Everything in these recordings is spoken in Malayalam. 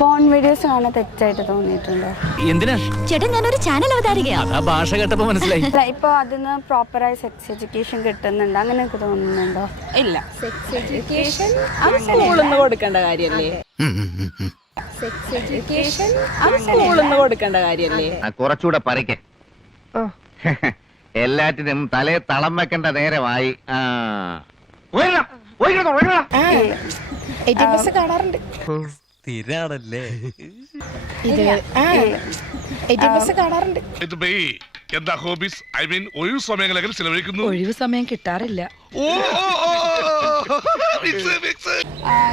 വീഡിയോസ് കാണാൻ തെറ്റായിട്ട് തോന്നിയിട്ടുണ്ടോ? എന്തിനാ? ചേട്ടൻ ഞാനൊരു ചാനൽ അവതാരികയാ. അതാ ഭാഷ കേട്ടപ്പോ മനസ്സിലായി. അല്ല ഇപ്പോൾ അതിന് പ്രോപ്പറായി സെക്സ് എഡ്യൂക്കേഷൻ കിട്ടുന്നുണ്ട്. അങ്ങനെയൊക്കെ തോന്നുന്നുണ്ടോ? ഇല്ല. അത് സ്കൂളിൽ നിന്ന് കൊടുക്കേണ്ട കാര്യല്ലേ? അത്. സ്കൂളിൽ നിന്ന് കൊടുക്കേണ്ട കാര്യല്ലേ? ആ, കുറച്ചുകൂടെ പറിക്കെ. എല്ലാറ്റിനും തലേ തളം വെക്കേണ്ട നേരമായി. ആ. ഉയരണം, ഉയരണം, ഉയരണം. കാണാറുണ്ട്. സ്ഥിരാണല്ലേ ഇത് ആ കാണാറുണ്ട്. എന്താ ഹോബീസ്? ഐ മീൻ ഒഴിവ് സമയങ്ങളെങ്കിൽ ചിലവഴിക്കുന്നു? ഒഴിവ് സമയം കിട്ടാറില്ല. ഓ ഓ, ഓ, ഓ, മിക്സ്, മിക്സ്.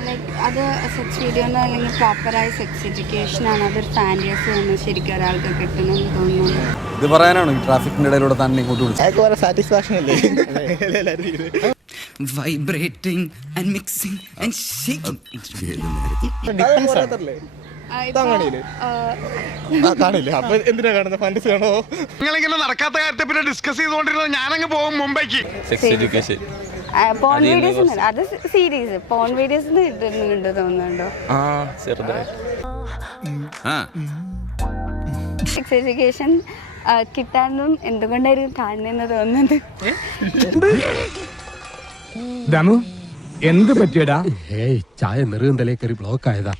ലൈക്ക് അത് സെക്സ് വീഡിയോ അല്ലെങ്കിൽ പ്രോപ്പറായ സെക്സ് എഡ്യൂക്കേഷൻ ആണ്. അതൊരു ഫാന്റസി ആണ് ശരിക്കും ഒരാൾക്ക് കിട്ടണമെന്ന് തോന്നുന്നു. ഇത് പറയാനാണോ ഈ ട്രാഫിക്കിന്റെ ഇടയിലൂടെ തന്നെ ഇങ്ങോട്ട് വിളിച്ചത്? സാറ്റിസ്ഫാക്ഷൻ അല്ലേ? And and and and shaking കാണില്ലേ? അപ്പൊ എന്തിനാ കാണുന്നത് ആണോ? നിങ്ങളിങ്ങനെ നടക്കാത്ത കാര്യത്തെ പിന്നെ ഡിസ്കസ് ചെയ്തുകൊണ്ടിരുന്നത് ഞാനങ്ങ് പോകും മുംബൈക്ക്. സെക്സ് എഡ്യൂക്കേഷൻ പോൺ വീഡിയോസ് അത് സീരീസ് പോൺ വീഡിയോസ് തോന്നുന്നുണ്ടോ? സെക്സ് എഡ്യൂക്കേഷൻ കിട്ടാനും എന്തുകൊണ്ടായിരിക്കും കാണുന്നതെന്ന് തോന്നുന്നത് ദമു എന്ത് പറ്റിയടാ? ഏയ് ചായ നെറുകന്തലേ കയറി ബ്ലോക്ക് ആയതാ.